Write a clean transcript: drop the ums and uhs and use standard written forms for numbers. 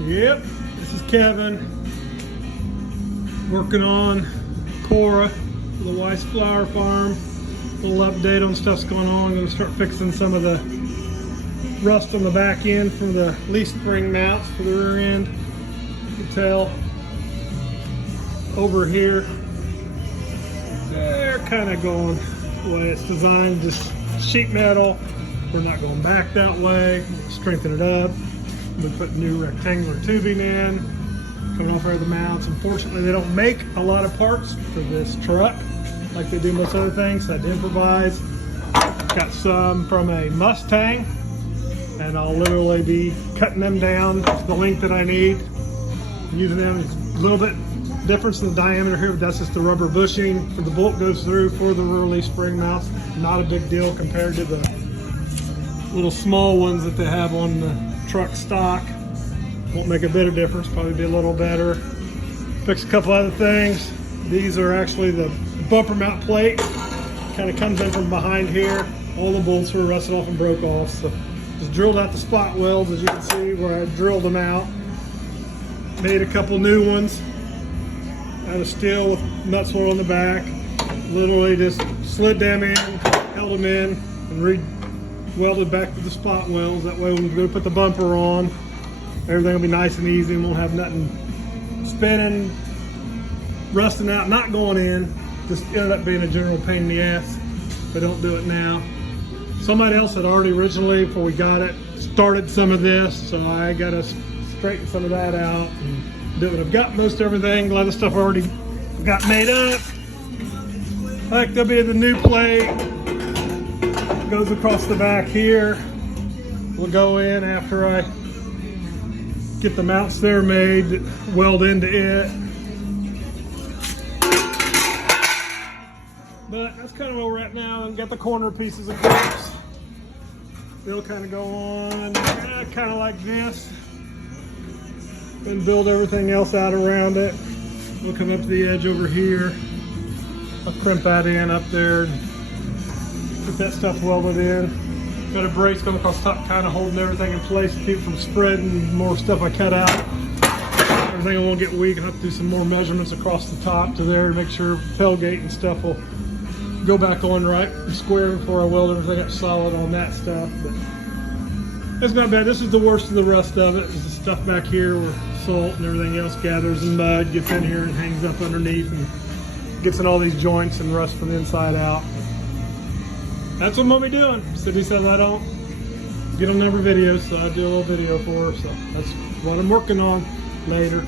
Yep, this is Kevin working on Cora for the Weiss Flower Farm. A little update on stuff's going on. I'm going to start fixing some of the rust on the back end from the leaf spring mounts for the rear end. You can tell over here they're kind of going the way it's designed, just sheet metal. We're not going back that way. We'll strengthen it up. We put new rectangular tubing in, coming off of the mounts. Unfortunately, they don't make a lot of parts for this truck like they do most other things, so I had to improvise. Got some from a Mustang, and I'll literally be cutting them down to the length that I need. Using them, it's a little bit difference in the diameter here, but that's just the rubber bushing for the bolt goes through for the rear leaf spring mounts. Not a big deal compared to the little small ones that they have on the truck stock. Won't make a bit of difference, probably be a little better. Fix a couple other things. These are actually the bumper mount plate. Kind of comes in from behind here. All the bolts were rusted off and broke off. So just drilled out the spot welds, as you can see where I drilled them out. Made a couple new ones out of steel with nuts on the back. Literally just slid them in, held them in, and re-welded back to the spot welds. That way when we go put the bumper on, everything will be nice and easy and won't have nothing spinning, rusting out, not going in. Just ended up being a general pain in the ass if I don't do it now. Somebody else had already originally, before we got it, started some of this, so I got to straighten some of that out and do it. I've got most everything. A lot of the stuff I already got made up. Like there'll be the new plate. Goes across the back here. We'll go in after I get the mounts there made, weld into it. But that's kind of where we're at now. And got the corner pieces of course. They'll kind of go on, kind of like this. And build everything else out around it. We'll come up to the edge over here. I'll crimp that in up there. Get that stuff welded in. Got a brace going across the top, kind of holding everything in place to keep it from spreading. More stuff I cut out. Everything won't get weak. I'll have to do some more measurements across the top to there to make sure tailgate and stuff will go back on right and square before I weld everything up solid on that stuff. But it's not bad. This is the worst of the rest of it. Is the stuff back here where salt and everything else gathers in mud, gets in here and hangs up underneath and gets in all these joints and rust from the inside out. That's what I'm gonna be doing. Sydney says I don't get on every video, so I do a little video for her. So that's what I'm working on later.